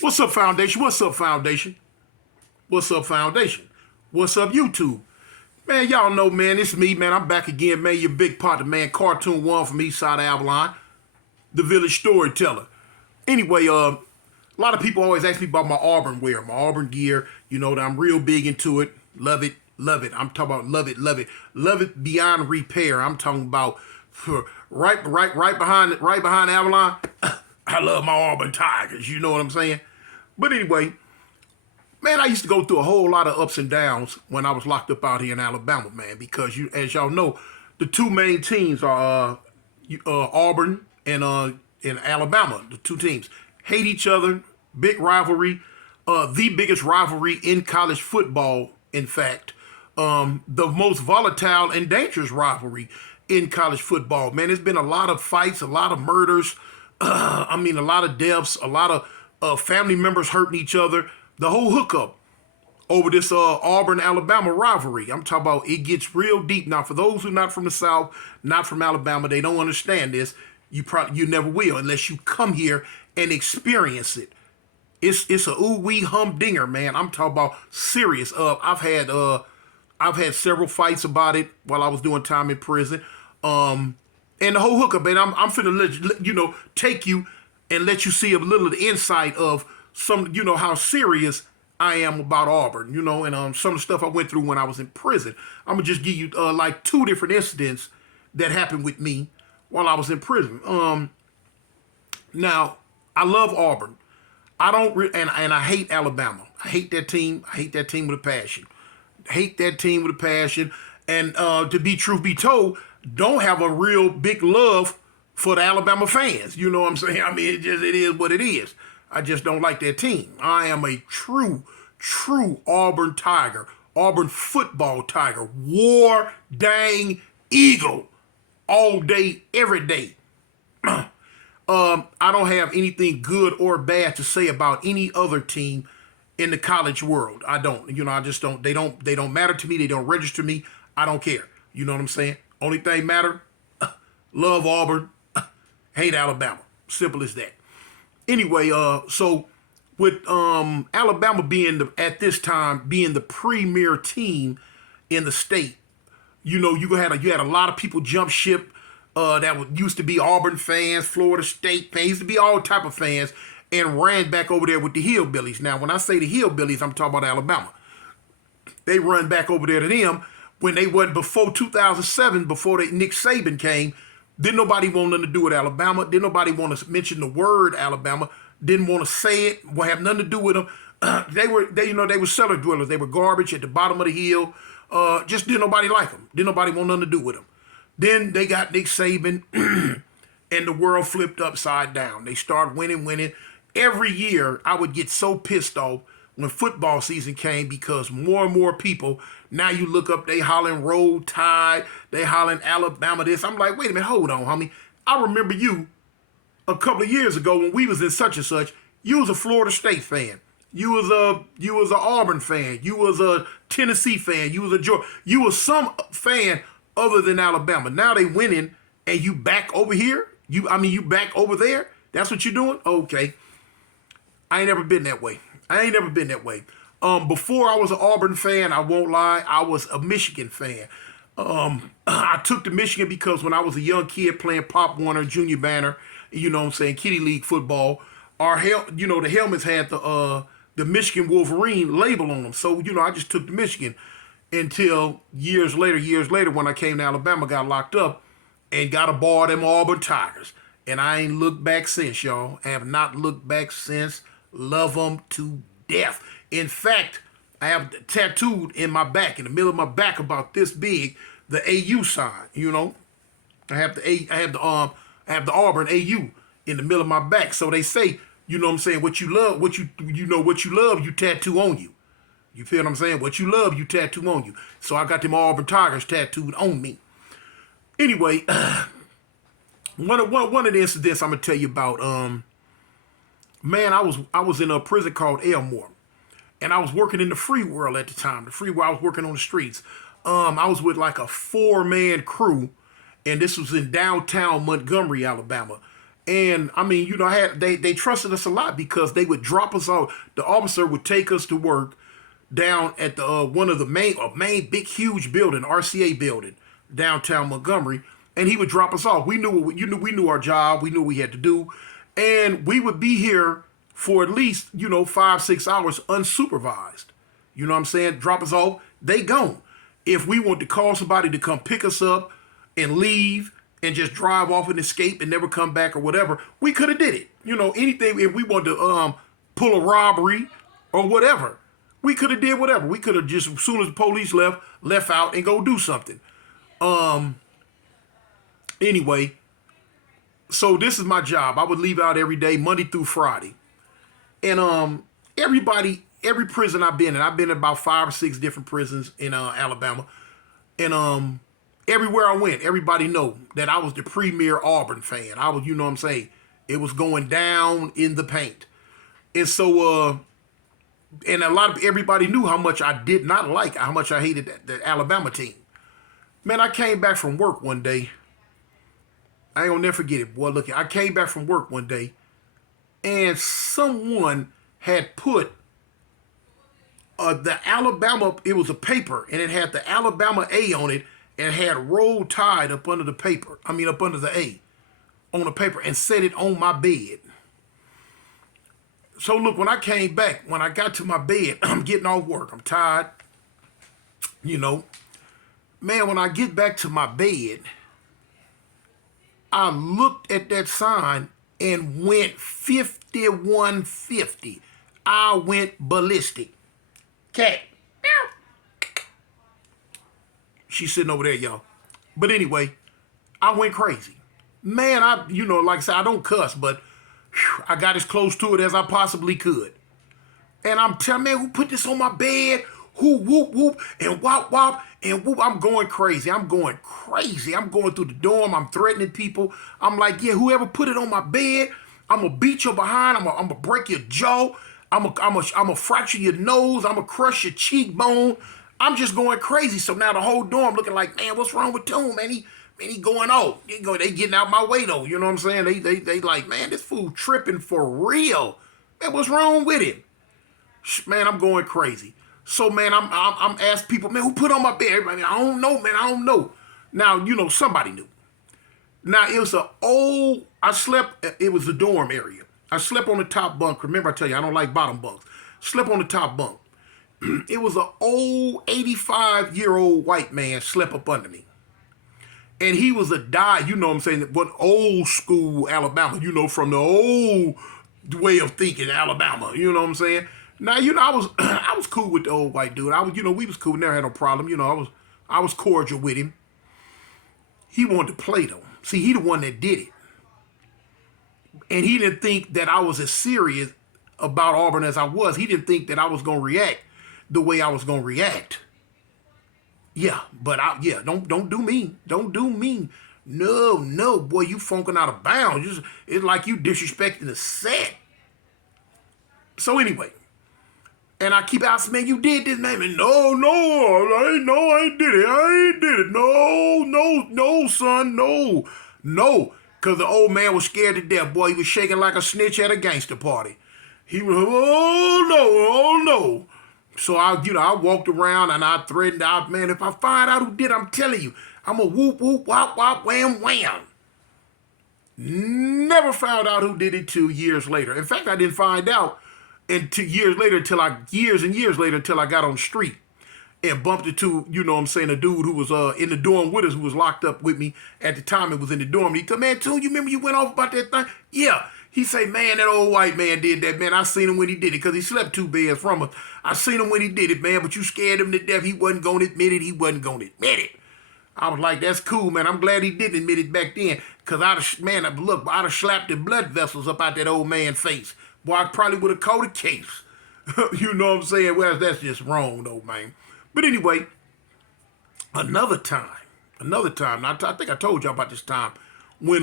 What's up, Foundation? What's up, Foundation? What's up, Foundation? What's up, YouTube? Man, y'all know, man, it's me, man. I'm back again, man. Your big partner, man. Cartoon One from East Side of Avalon, the village storyteller. Anyway, a lot of people always ask me about my Auburn wear, my Auburn gear. You know that I'm real big into it. Love it, love it. I'm talking about love it, love it, love it beyond repair. I'm talking about right behind Avalon. I love my Auburn Tigers. You know what I'm saying? But anyway, man, I used to go through a whole lot of ups and downs when I was locked up out here in Alabama, man. Because as y'all know, the two main teams are Auburn and Alabama. The two teams hate each other. Big rivalry. The biggest rivalry in college football. In fact, the most volatile and dangerous rivalry in college football. Man, there's been a lot of fights, a lot of murders. A lot of deaths, a lot of family members hurting each other. The whole hookup over this Auburn-Alabama rivalry. I'm talking about it gets real deep. Now, for those who are not from the South, not from Alabama, they don't understand this. You never will unless you come here and experience it. It's a ooh-wee humdinger, man. I'm talking about serious. I've had several fights about it while I was doing time in prison. And the whole hookup, man, I'm finna take you and let you see a little of the insight of some, how serious I am about Auburn, and some of the stuff I went through when I was in prison. I'm gonna just give you like two different incidents that happened with me while I was in prison. Now, I love Auburn. I don't, and I hate Alabama. I hate that team. I hate that team with a passion. Hate that team with a passion. And to be truth be told, don't have a real big love for the Alabama fans. You know what I'm saying? I mean, it is what it is. I just don't like that team. I am a true Auburn Tiger, Auburn football Tiger, war dang eagle, all day, every day. I don't have anything good or bad to say about any other team in the college world. I don't. I just don't. They don't matter to me. They don't register me. I don't care. You know what I'm saying? Only thing matter, love Auburn, hate Alabama. Simple as that. Anyway, so with Alabama being at this time being the premier team in the state, you had a lot of people jump ship that used to be Auburn fans, Florida State fans, used to be all type of fans, and ran back over there with the hillbillies. Now, when I say the hillbillies, I'm talking about Alabama. They run back over there to them. When they went before 2007, before Nick Saban came, didn't nobody want nothing to do with Alabama. Didn't nobody want to mention the word Alabama. Didn't want to say it. Have nothing to do with them. They were cellar dwellers. They were garbage at the bottom of the hill. Just didn't nobody like them. Didn't nobody want nothing to do with them. Then they got Nick Saban, and the world flipped upside down. They started winning. Every year, I would get so pissed off when football season came because more and more people, now you look up, they hollering Roll Tide, they hollering Alabama this. I'm like, wait a minute, hold on, homie. I remember you a couple of years ago when we was in such and such, you was a Florida State fan. You was a Auburn fan. You was a Tennessee fan. You was a Georgia. You was some fan other than Alabama. Now they winning and you back over here? You back over there? That's what you're doing? Okay. I ain't never been that way. Before I was an Auburn fan, I won't lie, I was a Michigan fan. I took to Michigan because when I was a young kid playing Pop Warner, Junior Banner, Kitty League football, the helmets had the Michigan Wolverine label on them. So, I just took to Michigan until years later when I came to Alabama, got locked up and got aboard them Auburn Tigers. And I ain't looked back since, y'all. I have not looked back since. Love them to death. In fact, I have tattooed in my back, in the middle of my back, about this big, the AU sign. I have the Auburn AU in the middle of my back. So they say, what you love, what you love, you tattoo on you. You feel what I'm saying? What you love, you tattoo on you. So I got them Auburn Tigers tattooed on me. Anyway, one of the incidents I'm gonna tell you about. Man, I was in a prison called Elmore, and I was working in the free world at the time. The free world, I was working on the streets. I was with like a 4-man crew, and this was in downtown Montgomery, Alabama. And I mean, they trusted us a lot because they would drop us off. The officer would take us to work down at the one of the main big huge building, RCA building, downtown Montgomery, and he would drop us off. We knew we knew our job, we knew what we had to do, and we would be here for at least 5-6 hours unsupervised. You know what I'm saying? Drop us off, they gone. If we want to call somebody to come pick us up and leave and just drive off and escape and never come back or whatever, we could have did it. Anything. If we wanted to pull a robbery or whatever, we could have did whatever. We could have just, as soon as the police left out and go do something. Anyway, so this is my job. I would leave out every day, Monday through Friday. And every prison I've been in about 5 or 6 different prisons in Alabama. And everywhere I went, everybody know that I was the premier Auburn fan. I was, what I'm saying? It was going down in the paint. And so, and everybody knew how much I did not like, how much I hated the Alabama team. Man, I came back from work one day. I ain't gonna never forget it, boy. Look, I came back from work one day, and someone had put the Alabama, it was a paper, and it had the Alabama A on it, and had Roll Tide up under the paper. I mean, up under the A on the paper, and set it on my bed. So look, when I came back, when I got to my bed, I'm getting off work. I'm tired, Man, when I get back to my bed, I looked at that sign and went 5150. I went ballistic. Cat. She's sitting over there, y'all. But anyway, I went crazy. Man, like I said, I don't cuss, but I got as close to it as I possibly could. And I'm telling, man, who put this on my bed? Who whoop whoop and wop wop and whoop. I'm going crazy. I'm going through the dorm. I'm threatening people. I'm like, yeah, whoever put it on my bed, I'm gonna beat your behind. I'm gonna break your jaw. I'm gonna fracture your nose. I'm gonna crush your cheekbone. I'm just going crazy. So now the whole dorm looking like, man, what's wrong with Toon, man? He going off. They getting out my way though. You know what I'm saying? They like, man, this fool tripping for real. Man, what's wrong with him? Man, I'm going crazy. So, man, I'm asking people, man, who put on my bed? Everybody, I don't know, man, I don't know. Now, somebody knew. Now, it was it was the dorm area. I slept on the top bunk. Remember, I tell you, I don't like bottom bunks. Slept on the top bunk. It was an old 85-year-old white man slept up under me. And he was a you know what I'm saying, but old school Alabama, from the old way of thinking Alabama, you know what I'm saying? Now, I was cool with the old white dude. We was cool, never had no problem. I was cordial with him. He wanted to play though. See, he the one that did it. And he didn't think that I was as serious about Auburn as I was. He didn't think that I was gonna react the way I was gonna react. Yeah, but don't do me. Don't do me. No, boy, you funking out of bounds. It's like you disrespecting the set. So anyway. And I keep asking, man, you did this, man. No, I ain't did it. No, son, no. Because the old man was scared to death, boy. He was shaking like a snitch at a gangster party. He was, oh, no. So I walked around and I threatened out, man, if I find out who did it, I'm telling you, I'm a whoop, whoop, wop, wop, wham, wham. Never found out who did it 2 years later. In fact, I didn't find out. And years and years later, until I got on the street and bumped into, a dude who was in the dorm with us, who was locked up with me at the time. It was in the dorm. He told, man, Toon, you remember you went off about that thing? Yeah. He say, man, that old white man did that, man. I seen him when he did it because he slept 2 beds from us. I seen him when he did it, man, but you scared him to death. He wasn't going to admit it. I was like, that's cool, man. I'm glad he didn't admit it back then because I'd have slapped the blood vessels up out that old man's face. Boy, I probably would have caught a case. You know what I'm saying? Well, that's just wrong, though, man. But anyway, another time. Now, I think I told y'all about this time when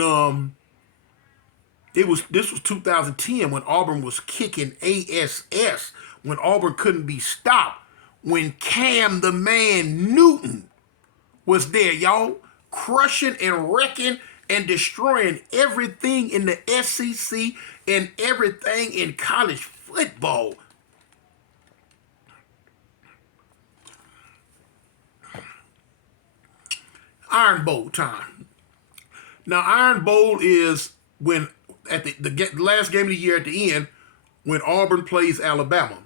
this was 2010 when Auburn was kicking ASS, when Auburn couldn't be stopped, when Cam the Man Newton was there, y'all, crushing and wrecking and destroying everything in the SEC and everything in college football. Iron Bowl time. Now, Iron Bowl is when at the last game of the year at the end when Auburn plays Alabama.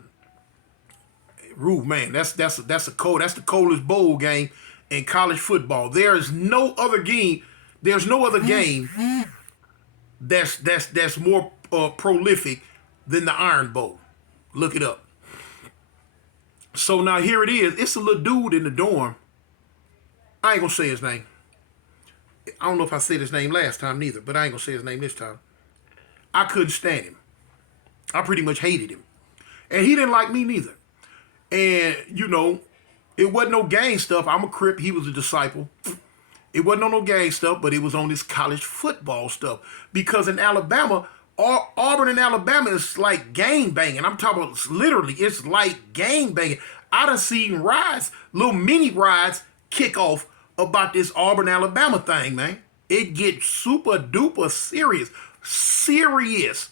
Rue, man, that's the coldest bowl game in college football. There is no other game. There's no other game that's more prolific than the Iron Bowl. Look it up. So now here it is. It's a little dude in the dorm. I ain't gonna say his name. I don't know if I said his name last time neither, but I ain't gonna say his name this time. I couldn't stand him. I pretty much hated him. And he didn't like me neither. And, you know, it wasn't no gang stuff. I'm a Crip. He was a disciple. It wasn't on no gang stuff, but it was on this college football stuff. Because in Alabama, Auburn and Alabama is like gang banging. I'm talking about literally, it's like gang banging. I done seen rides, little mini rides, kick off about this Auburn, Alabama thing, man. It gets super duper serious. Serious.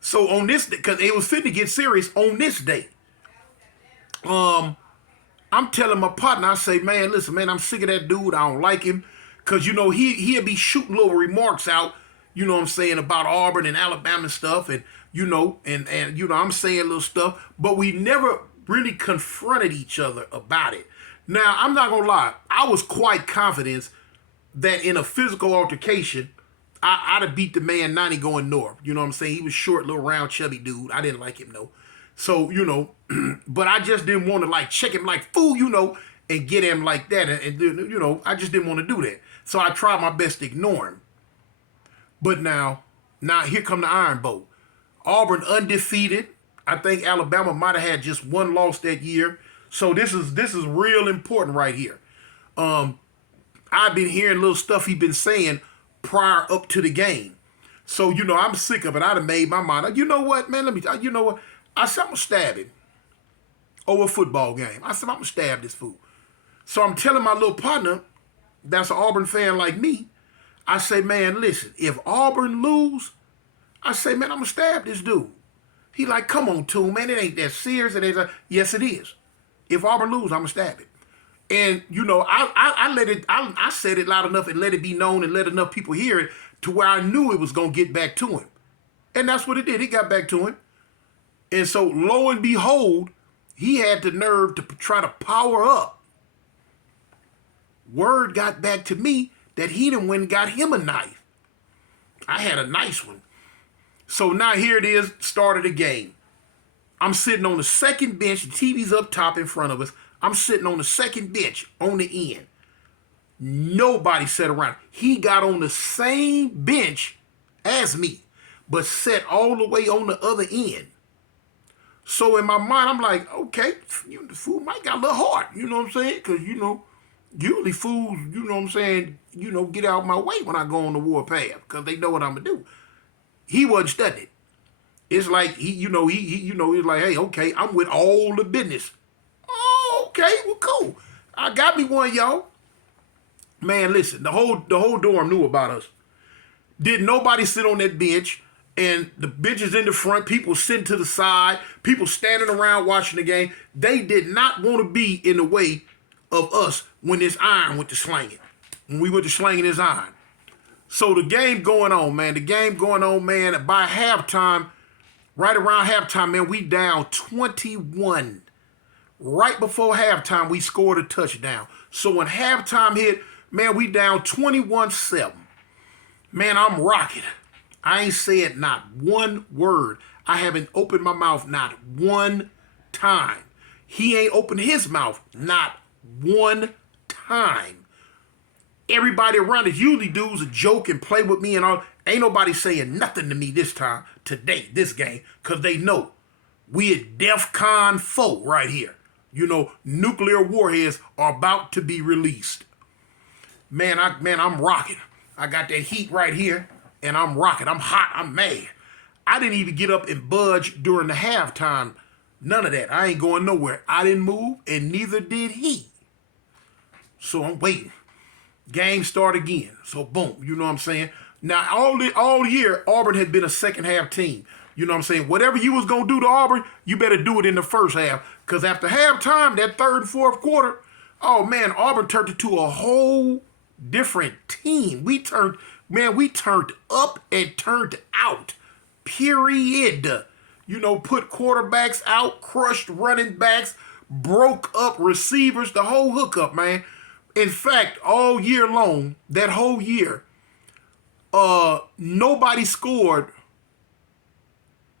So on this, because it was fit to get serious on this day. I'm telling my partner, I say, man, listen, man, I'm sick of that dude. I don't like him. Because, you know, he'll be shooting little remarks out, you know what I'm saying, about Auburn and Alabama stuff. And, you know, and you know, I'm saying little stuff. But we never really confronted each other about it. Now, I'm not going to lie. I was quite confident that in a physical altercation, I'd have beat the man 90 going north. You know what I'm saying? He was short, little round, chubby dude. I didn't like him, though. So, you know, but I just didn't want to, like, check him like, fool, you know, and get him like that. And, you know, I just didn't want to do that. So I tried my best to ignore him. But now here come the Iron Bowl. Auburn undefeated. I think Alabama might have had just one loss that year. So this is real important right here. I've been hearing little stuff he's been saying prior up to the game. So, you know, I'm sick of it. I'd have made my mind. You know what, man? You know what? I said, I'm going to stab him over a football game. I said, I'm going to stab this fool. So I'm telling my little partner, that's an Auburn fan like me, I say, man, listen, if Auburn lose, I say, man, I'm going to stab this dude. He like, come on, Toon, man, it ain't that serious. It ain't yes, it is. If Auburn lose, I'm going to stab it. And, you know, I said it loud enough and let it be known and let enough people hear it to where I knew it was going to get back to him. And that's what it did. It got back to him. And so, lo and behold, he had the nerve to try to power up. Word got back to me that he done went and got him a knife. I had a nice one. So now here it is, start of the game. I'm sitting on the second bench. The TV's up top in front of us. I'm sitting on the second bench on the end. Nobody sat around. He got on the same bench as me, but sat all the way on the other end. So in my mind, I'm like, okay, the fool might got a little heart, you know what I'm saying? Because, you know, usually fools, you know what I'm saying, you know, get out of my way when I go on the warpath because they know what I'm going to do. He wasn't studying. It's like, he's like, hey, okay, I'm with all the business. Oh, okay, well, cool. I got me one, y'all. Man, listen, the whole dorm knew about us. Did nobody sit on that bench? And the benches in the front, people sitting to the side, people standing around watching the game. They did not want to be in the way of us when this iron went to slanging. When we went to slanging this iron. So the game going on, man. The game going on, man. By halftime, right around halftime, man, we down 21. Right before halftime, we scored a touchdown. So when halftime hit, man, we down 21-7. Man, I'm rocking. I ain't said not one word. I haven't opened my mouth not one time. He ain't opened his mouth not one time. Everybody around us usually does a joke and play with me and all. Ain't nobody saying nothing to me this time, today, this game, because they know we at DEFCON 4 right here. You know, nuclear warheads are about to be released. Man, I'm rocking. I got that heat right here. And I'm rocking. I'm hot. I'm mad. I didn't even get up and budge during the halftime. None of that. I ain't going nowhere. I didn't move, and neither did he. So I'm waiting. Game start again. So boom, you know what I'm saying? Now all year Auburn had been a second half team. You know what I'm saying? Whatever you was gonna do to Auburn, you better do it in the first half. Cause after halftime, that third and fourth quarter, oh man, Auburn turned into a whole different team. We turned up and turned out. Period. You know, put quarterbacks out, crushed running backs, broke up receivers, the whole hookup, man. In fact, all year long, that whole year, nobody scored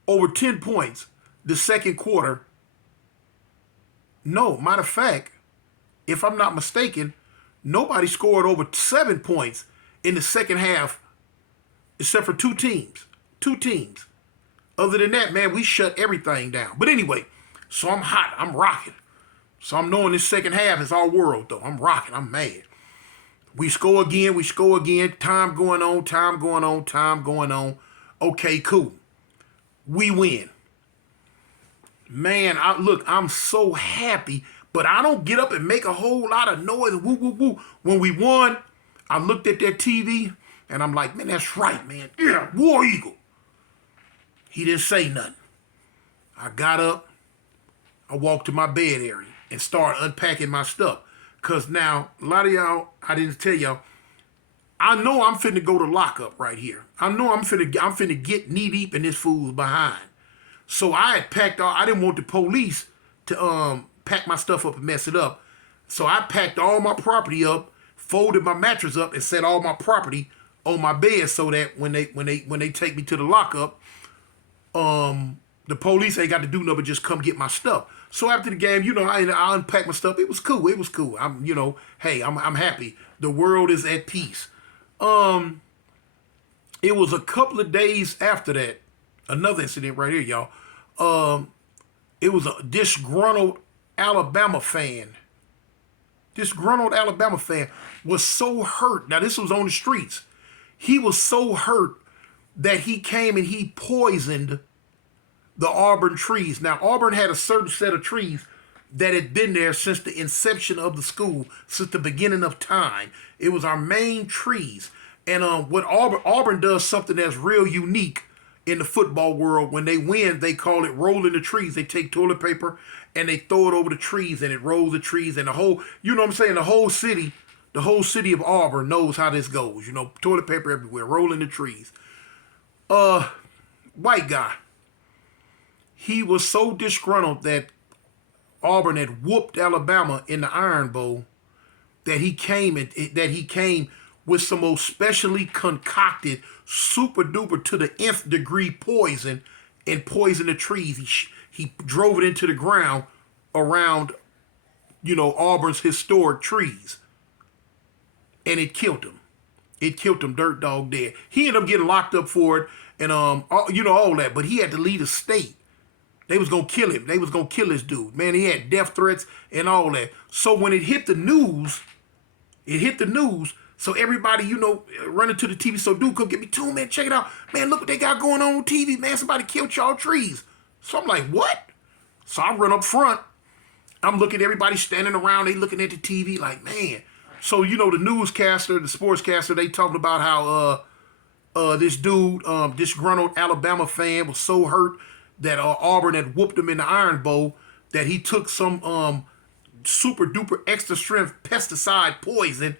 over 10 points the second quarter. No, matter of fact, if I'm not mistaken, nobody scored over 7 points in the second half except for two teams. Two teams. Other than that, man, we shut everything down. But anyway, so I'm hot. I'm rocking. So I'm knowing this second half is our world, though. I'm rocking. I'm mad. We score again. We score again. Time going on. Time going on. Time going on. Okay, cool. We win. Man, I'm so happy, but I don't get up and make a whole lot of noise. Woo, woo, woo. When we won, I looked at that TV, and I'm like, man, that's right, man. Yeah, War Eagle. He didn't say nothing. I got up. I walked to my bed area and started unpacking my stuff. Because now, a lot of y'all, I didn't tell y'all, I know I'm finna go to lockup right here. I know I'm finna get knee deep in this fool's behind. So I had packed all, I didn't want the police to pack my stuff up and mess it up. So I packed all my property up, folded my mattress up, and set all my property on my bed so that when they take me to the lockup, the police ain't got to do nothing but just come get my stuff. So after the game, you know, I unpacked my stuff. It was cool. It was cool. I'm happy. The world is at peace. It was a couple of days after that, another incident right here, y'all. It was a disgruntled Alabama fan. Disgruntled Alabama fan was so hurt. Now, this was on the streets. He was so hurt that he came and he poisoned the Auburn trees. Now, Auburn had a certain set of trees that had been there since the inception of the school, since the beginning of time. It was our main trees. And what Auburn does something that's real unique in the football world. When they win, they call it rolling the trees. They take toilet paper and they throw it over the trees and it rolls the trees. And the whole, you know what I'm saying, the whole city of Auburn knows how this goes. You know, toilet paper everywhere, rolling the trees. White guy. He was so disgruntled that Auburn had whooped Alabama in the Iron Bowl that he came with some most specially concocted, super duper to the nth degree poison and poisoned the trees. He drove it into the ground around, you know, Auburn's historic trees. And it killed him. It killed him dirt dog dead. He ended up getting locked up for it and, you know, all that. But he had to leave the state. They was going to kill him. They was going to kill this dude. Man, he had death threats and all that. So when it hit the news, so everybody, you know, running to the TV. So dude, come get me too, man. Check it out. Man, look what they got going on TV, man. Somebody killed y'all trees. So I'm like, what? So I run up front. I'm looking at everybody standing around. They looking at the TV like, man. So, you know, the newscaster, the sportscaster, they talking about how this dude, disgruntled Alabama fan was so hurt that Auburn had whooped him in the Iron Bowl that he took some super duper extra strength pesticide poison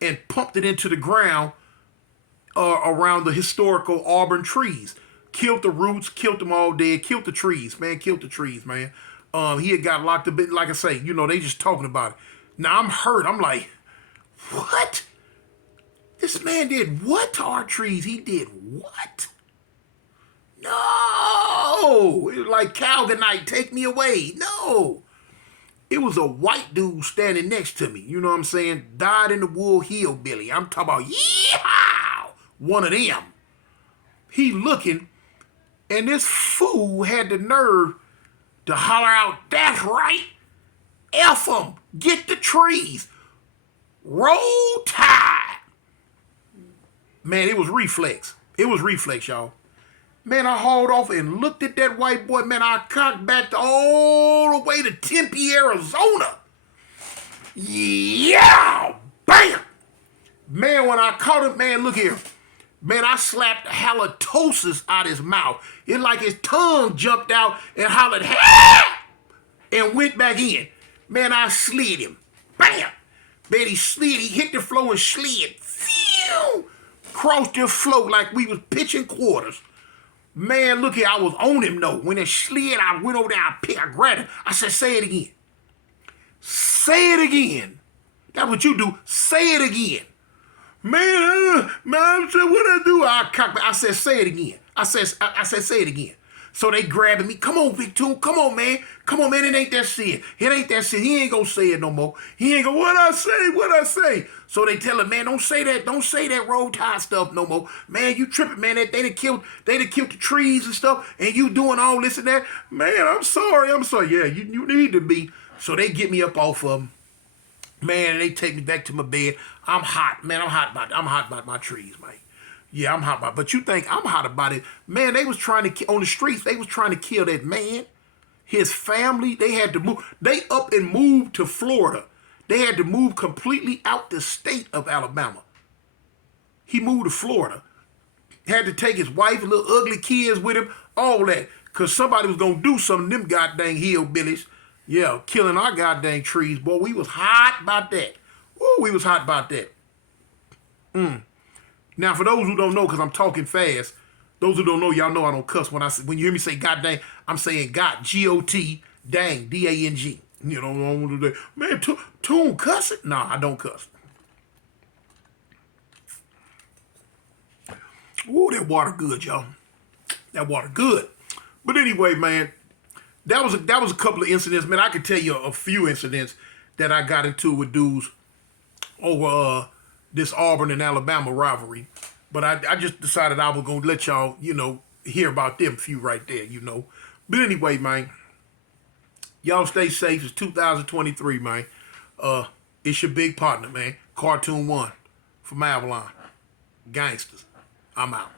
and pumped it into the ground around the historical Auburn trees. Killed the roots, killed them all dead, killed the trees, man, he had got locked up, like I say, you know, they just talking about it. Now I'm hurt. I'm like, what? This man did what to our trees? He did what? No! It was like Calvin Knight, take me away. No! It was a white dude standing next to me. You know what I'm saying? Died in the wool hillbilly. I'm talking about, yeehaw! One of them. He looking, and this fool had the nerve to holler out, that's right! F them! Get the trees! Roll Tide! Man, it was reflex. It was reflex, y'all. Man, I hauled off and looked at that white boy. Man, I cocked back all the way to Tempe, Arizona. Yeah! Bam! Man, when I caught him, man, look here. Man, I slapped halitosis out his mouth. It like his tongue jumped out and hollered, "Hey!" and went back in. Man, I slid him. Bam! Man, he slid. He hit the floor and slid. Phew! Crossed the floor like we was pitching quarters. Man, look here. I was on him, though. When it slid, I went over there. I grabbed him. I said, say it again. Say it again. That's what you do. Say it again. Man, I said, what I do? I said, say it again. I said, say it again. So they grabbing me. Come on, Big Toon. Come on, man. Come on, man. It ain't that shit. It ain't that shit. He ain't gonna say it no more. He ain't gonna, what I say? So they tell him, man, don't say that Roll Tide stuff no more. Man, you tripping, man. They done killed the trees and stuff, and you doing all this and that. Man, I'm sorry. Yeah, you need to be. So they get me up off of them. Man, and they take me back to my bed. I'm hot, man. I'm hot about my trees, man. Yeah, I'm hot about it. But you think I'm hot about it. Man, they was trying to, on the streets, they was trying to kill that man, his family. They had to move. They up and moved to Florida. They had to move completely out the state of Alabama. He moved to Florida. Had to take his wife and little ugly kids with him, all that. Because somebody was going to do something to them goddamn hillbillies. Yeah, killing our goddamn trees. Boy, we was hot about that. Ooh, we was hot about that. Now, for those who don't know, because I'm talking fast, those who don't know, y'all know I don't cuss. When you hear me say God dang, I'm saying God, G-O-T, dang, D-A-N-G. You know, I don't want to do that. Man, Toon cuss it? Nah, I don't cuss. Ooh, that water good, y'all. That water good. But anyway, man, that was a couple of incidents. Man, I could tell you a few incidents that I got into with dudes over this Auburn and Alabama rivalry. But I just decided I was going to let y'all, hear about them few right there, But anyway, man, y'all stay safe. It's 2023, man. It's your big partner, man. Cartoon One from Avalon. Gangsters. I'm out.